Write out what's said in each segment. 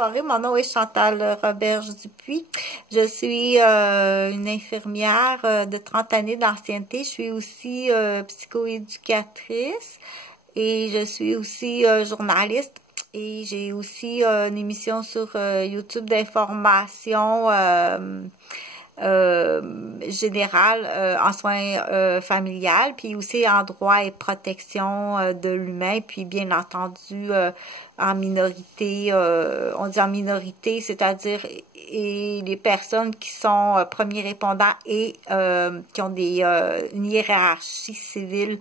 soirée. Mon nom est Chantal Roberge-Dupuis. Je suis une infirmière de 30 années d'ancienneté. Je suis aussi psychoéducatrice et je suis aussi journaliste. Et j'ai aussi une émission sur YouTube d'information générale en soins familiales, puis aussi en droit et protection de l'humain, puis bien entendu en minorité, on dit en minorité, c'est-à-dire et les personnes qui sont premiers répondants et qui ont une hiérarchie civile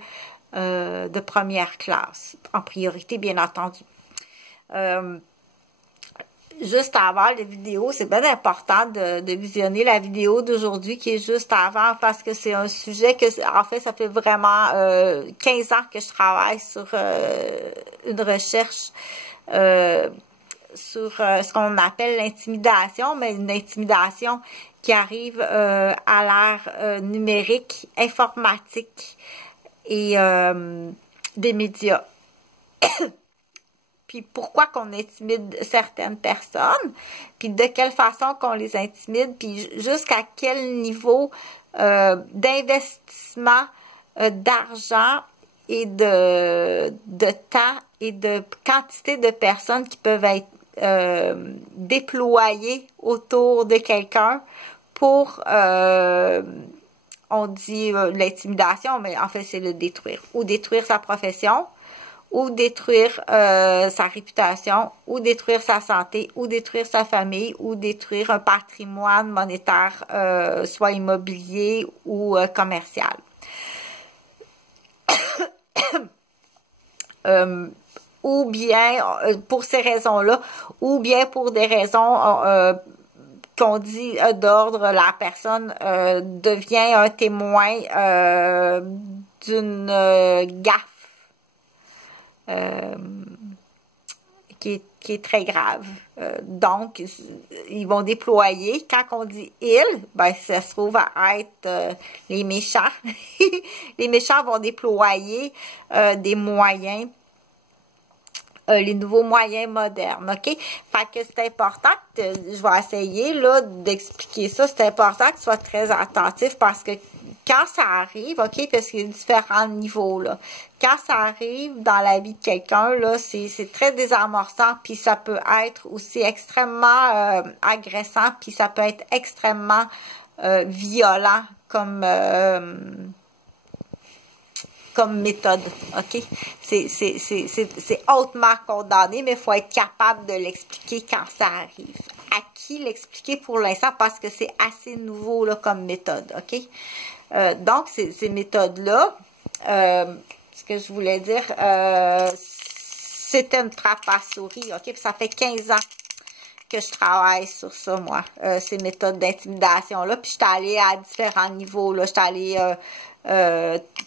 de première classe, en priorité bien entendu. Juste avant la vidéo, c'est bien important de visionner la vidéo d'aujourd'hui qui est juste avant parce que c'est un sujet que, en fait, ça fait vraiment 15 ans que je travaille sur une recherche sur ce qu'on appelle l'intimidation, mais une intimidation qui arrive à l'ère numérique, informatique et des médias. Puis pourquoi qu'on intimide certaines personnes, puis de quelle façon qu'on les intimide, puis jusqu'à quel niveau d'investissement d'argent et de temps et de quantité de personnes qui peuvent être déployées autour de quelqu'un pour, on dit l'intimidation, mais en fait c'est le détruire, ou détruire sa profession, ou détruire sa réputation, ou détruire sa santé, ou détruire sa famille, ou détruire un patrimoine monétaire, soit immobilier ou commercial. Ou bien, pour ces raisons-là, ou bien pour des raisons qu'on dit d'ordre, la personne devient un témoin d'une gaffe. Qui est très grave. Donc, ils vont déployer, quand on dit « ils », ben, ça se trouve à être les méchants. Les méchants vont déployer des moyens, les nouveaux moyens modernes, OK? Fait que c'est important que, je vais essayer, là, d'expliquer ça, c'est important que tu sois très attentif parce que quand ça arrive, OK, parce qu'il y a différents niveaux, là. Quand ça arrive dans la vie de quelqu'un, là, c'est très désamorçant, puis ça peut être aussi extrêmement agressant, puis ça peut être extrêmement violent comme méthode, OK? C'est hautement condamné, mais il faut être capable de l'expliquer quand ça arrive. À qui l'expliquer pour l'instant? Parce que c'est assez nouveau, là, comme méthode, OK? Donc, ces méthodes-là, ce que je voulais dire, c'était une trappe à souris, OK? Puis ça fait 15 ans que je travaille sur ça, moi, ces méthodes d'intimidation-là. Puis je suis allée à différents niveaux, là. Je suis allée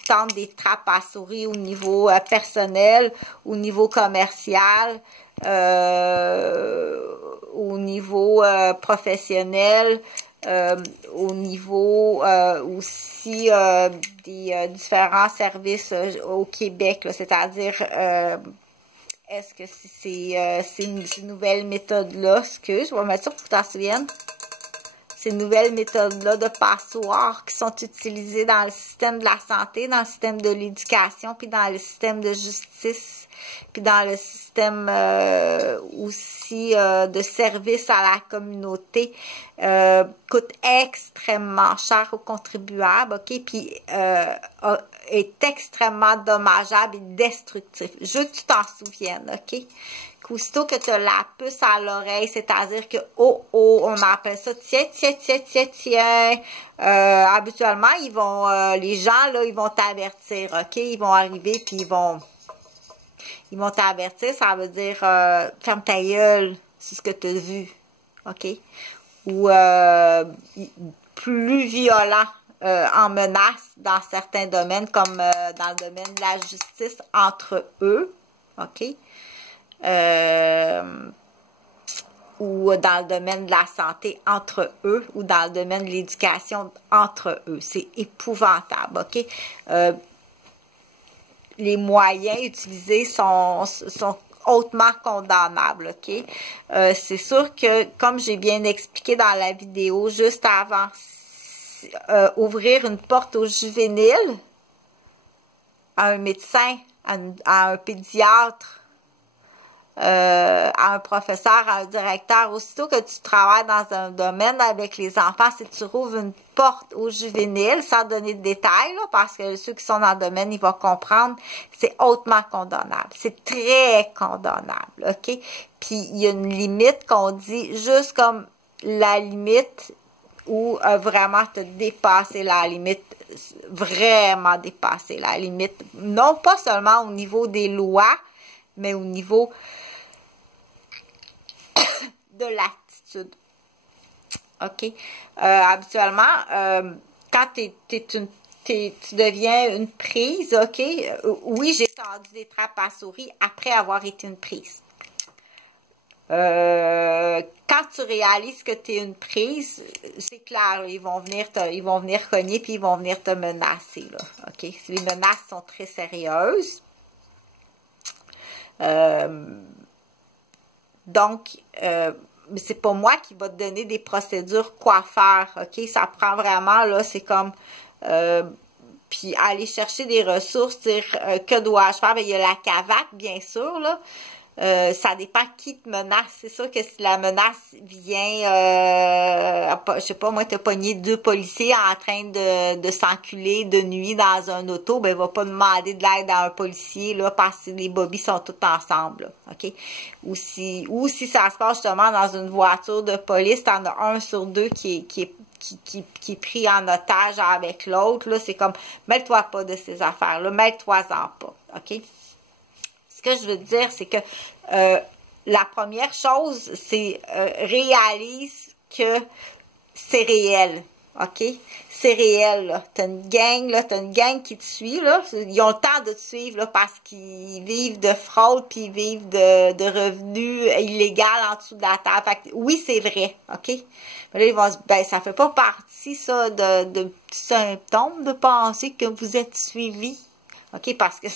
tendre des trappes à souris au niveau personnel, au niveau commercial, au niveau professionnel, au niveau aussi des différents services au Québec, c'est-à-dire est-ce que c'est ces nouvelles méthodes-là, excuse, je vais mettre ça pour que tu t'en souviennes, ces nouvelles méthodes-là de passoires qui sont utilisées dans le système de la santé, dans le système de l'éducation, puis dans le système de justice, puis dans le système aussi de service à la communauté, coûte extrêmement cher aux contribuables, OK? Puis est extrêmement dommageable et destructif. Je veux que tu t'en souviennes, OK? Qu'aussitôt que tu as la puce à l'oreille, c'est-à-dire que, on appelle ça, tiens. Habituellement, ils vont, les gens, là, ils vont t'avertir, OK? Ils vont arriver, puis ils vont t'avertir, ça veut dire, ferme ta gueule, c'est ce que tu as vu, OK? Ou, plus violent, en menace dans certains domaines, comme dans le domaine de la justice entre eux, OK? Ou dans le domaine de la santé entre eux, ou dans le domaine de l'éducation entre eux. C'est épouvantable, OK? Les moyens utilisés sont hautement condamnable, ok? C'est sûr que, comme j'ai bien expliqué dans la vidéo juste avant, ouvrir une porte aux juvéniles, à un médecin, à un pédiatre, à un professeur, à un directeur, aussitôt que tu travailles dans un domaine avec les enfants, si tu rouvres une porte aux juvéniles, sans donner de détails, là, parce que ceux qui sont dans le domaine, ils vont comprendre, c'est hautement condamnable. C'est très condamnable, ok? Puis, il y a une limite qu'on dit, juste comme la limite où vraiment te dépasser la limite, vraiment dépasser la limite, non pas seulement au niveau des lois, mais au niveau de l'attitude. OK? Habituellement, quand tu deviens une prise, OK? Oui, j'ai tendu des trappes à souris après avoir été une prise. Quand tu réalises que tu es une prise, c'est clair, là, ils vont venir cogner puis ils vont venir te menacer, là. OK? Les menaces sont très sérieuses. Donc, c'est pas moi qui va te donner des procédures quoi faire, ok? Ça prend vraiment, là, c'est comme, puis aller chercher des ressources, dire, que dois-je faire? Ben, il y a la CAVAC, bien sûr, là. Ça dépend qui te menace. C'est sûr que si la menace vient, je sais pas, moi, t'as pogné 2 policiers en train de s'enculer de nuit dans un auto, ben, va pas demander de l'aide à un policier, là, parce que les bobbies sont tous ensemble, là, ok? Ou si ça se passe justement dans une voiture de police, t'en as un sur 2 qui est pris en otage avec l'autre, là, c'est comme, mêle-toi pas de ces affaires-là, mêle-toi-en pas, ok? Ce que je veux dire, c'est que la première chose, c'est réalise que c'est réel, ok? C'est réel, là. T'as une gang qui te suit, là. Ils ont le temps de te suivre, là, parce qu'ils vivent de fraude, puis ils vivent de revenus illégaux en dessous de la table. Fait que, oui, c'est vrai, ok? Mais là, ils vont se dire, ben, ça fait pas partie, ça, de petits symptômes de penser que vous êtes suivi, ok? Parce que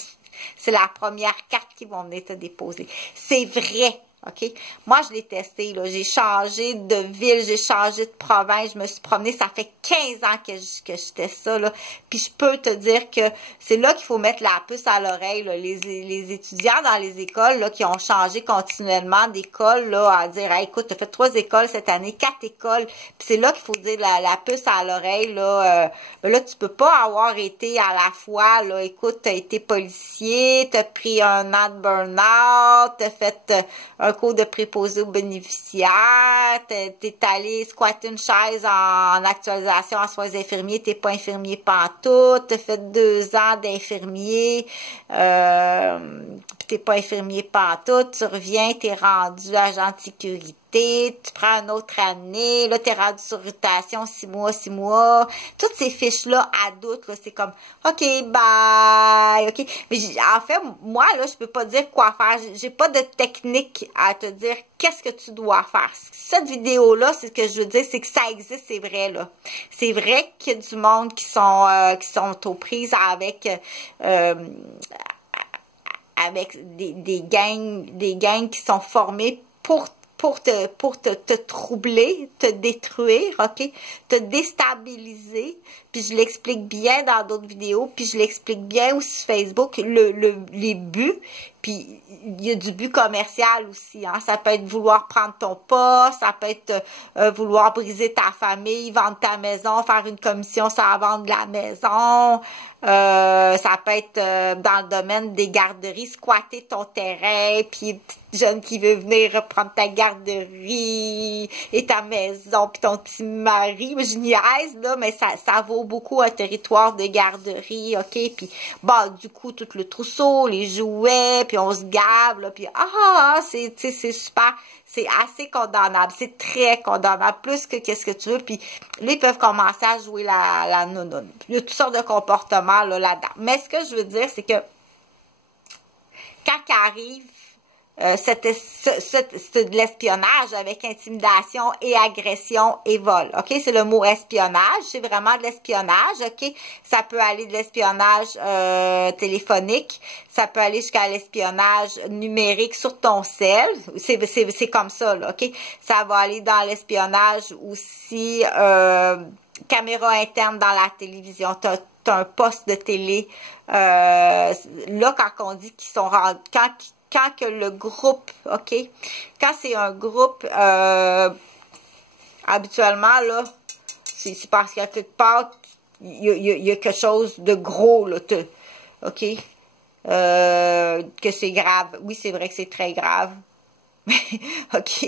c'est la première carte qu'ils vont venir te déposer. C'est vrai, ok? Moi, je l'ai testé, là. J'ai changé de ville, j'ai changé de province, je me suis promenée. Ça fait 15 ans que je teste ça, là. Puis je peux te dire que c'est là qu'il faut mettre la puce à l'oreille, là. Les étudiants dans les écoles, là, qui ont changé continuellement d'école, là, à dire, hey, écoute, t'as fait 3 écoles cette année, 4 écoles. Puis c'est là qu'il faut dire la puce à l'oreille, là. Ben là, tu peux pas avoir été à la fois, là, écoute, t'as été policier, t'as pris un an de burn-out, t'as fait un cours de préposé aux bénéficiaires, t'es allé squatter une chaise en actualisation en soins infirmiers, t'es pas infirmier pantoute, t'as fait 2 ans d'infirmier, pis t'es pas infirmier pantoute, tu reviens, t'es rendu agent de sécurité, tu prends une autre année, là, t'es rendu sur rotation 6 mois. Toutes ces fiches-là, à doute, là, c'est comme, OK, bye, OK. Mais en fait, moi, là, je peux pas dire quoi faire. J'ai pas de technique à te dire qu'est-ce que tu dois faire. Cette vidéo-là, c'est ce que je veux dire, c'est que ça existe, c'est vrai, là. C'est vrai qu'il y a du monde qui sont aux prises avec des gangs qui sont formés pour te troubler, te détruire, ok, te déstabiliser, puis je l'explique bien dans d'autres vidéos, puis je l'explique bien aussi sur Facebook, les buts, puis il y a du but commercial aussi, hein, ça peut être vouloir prendre ton poste, ça peut être vouloir briser ta famille, vendre ta maison, faire une commission sur la vente de la maison, ça peut être dans le domaine des garderies, squatter ton terrain, puis une petite jeune qui veut venir reprendre ta garderie et ta maison, puis ton petit mari. Je niaise, là, mais ça vaut beaucoup un territoire de garderie, ok? Puis, bah, du coup, tout le trousseau, les jouets, puis on se gave, là, puis c'est super. C'est assez condamnable. C'est très condamnable. Plus que qu'est-ce que tu veux. Puis là, ils peuvent commencer à jouer la nounoune. Il y a toutes sortes de comportements là-dedans. Mais ce que je veux dire, c'est que quand ils arrivent c'est de l'espionnage avec intimidation et agression et vol. OK? C'est le mot espionnage. C'est vraiment de l'espionnage. OK? Ça peut aller de l'espionnage téléphonique. Ça peut aller jusqu'à l'espionnage numérique sur ton cell. C'est comme ça, là. OK? Ça va aller dans l'espionnage aussi caméra interne dans la télévision. T'as un poste de télé. Là, quand on dit qu'ils sont quand que le groupe, OK? Quand c'est un groupe, habituellement, là, c'est parce qu'à quelque part, il y a quelque chose de gros, là, OK? Que c'est grave. Oui, c'est vrai que c'est très grave. OK?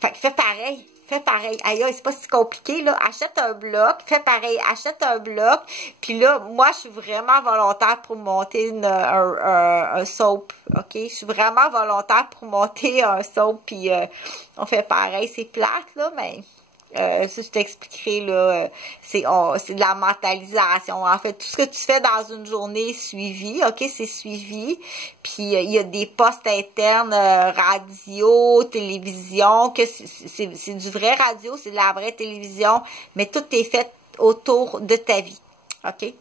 Fait que fais pareil. Fais pareil. Aïe, c'est pas si compliqué, là. Achète un bloc. Fais pareil. Achète un bloc. Puis là, moi, je suis vraiment volontaire pour monter un soap. OK? Je suis vraiment volontaire pour monter un soap. Puis on fait pareil. C'est plate, là, mais... ça, je t'expliquerai, là, c'est de la mentalisation. En fait, tout ce que tu fais dans une journée est suivi, OK? C'est suivi. Puis, il y a des postes internes, radio, télévision, que c'est du vrai radio, c'est de la vraie télévision, mais tout est fait autour de ta vie, OK?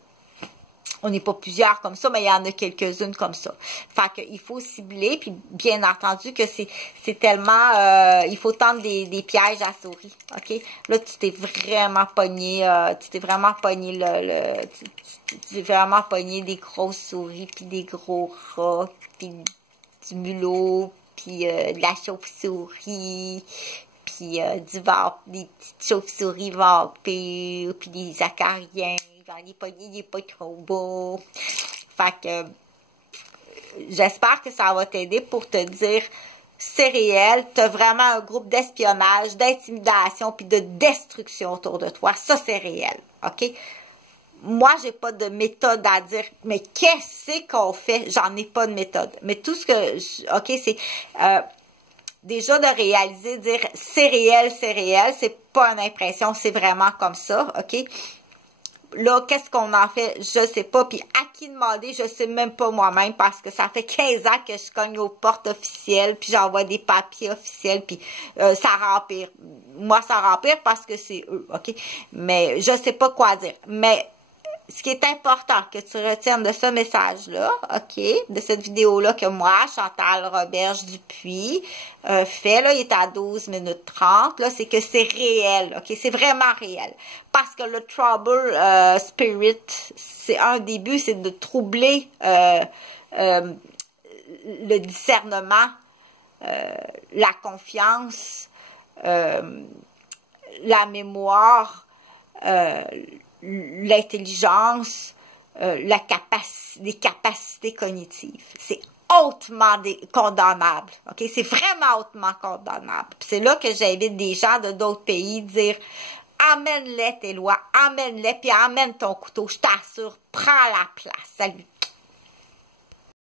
On n'est pas plusieurs comme ça, mais il y en a quelques-unes comme ça. Fait qu'il faut cibler, puis bien entendu que c'est tellement... il faut tendre des pièges à souris, OK? Là, tu t'es vraiment pogné, tu t'es vraiment pogné des grosses souris, puis des gros rats, puis du mulot, puis de la chauve-souris, puis des petites chauves-souris vampires, puis des acariens. Il est pas trop beau. Fait que j'espère que ça va t'aider pour te dire c'est réel, tu as vraiment un groupe d'espionnage, d'intimidation puis de destruction autour de toi. Ça, c'est réel. OK? Moi, j'ai pas de méthode à dire, mais qu'est-ce qu'on fait? J'en ai pas de méthode. Mais tout ce que... OK, c'est... déjà de réaliser, dire c'est réel, c'est pas une impression, c'est vraiment comme ça. OK? Là, qu'est-ce qu'on en fait? Je sais pas. Puis à qui demander? Je sais même pas moi-même parce que ça fait 15 ans que je cogne aux portes officielles puis j'envoie des papiers officiels puis ça rempire. Moi, ça rempire parce que c'est eux, OK? Mais je sais pas quoi dire. Mais ce qui est important que tu retiennes de ce message-là, OK, de cette vidéo-là que moi, Chantal Roberge Dupuis, fait, là, il est à 12 minutes 30, là, c'est que c'est réel, OK, c'est vraiment réel. Parce que le trouble spirit, c'est un début, c'est de troubler le discernement, la confiance, la mémoire, l'intelligence, les capacités cognitives. C'est hautement condamnable. OK? C'est vraiment hautement condamnable. C'est là que j'invite des gens de d'autres pays à dire amène-les tes lois, amène-les, puis amène ton couteau. Je t'assure, prends la place. Salut.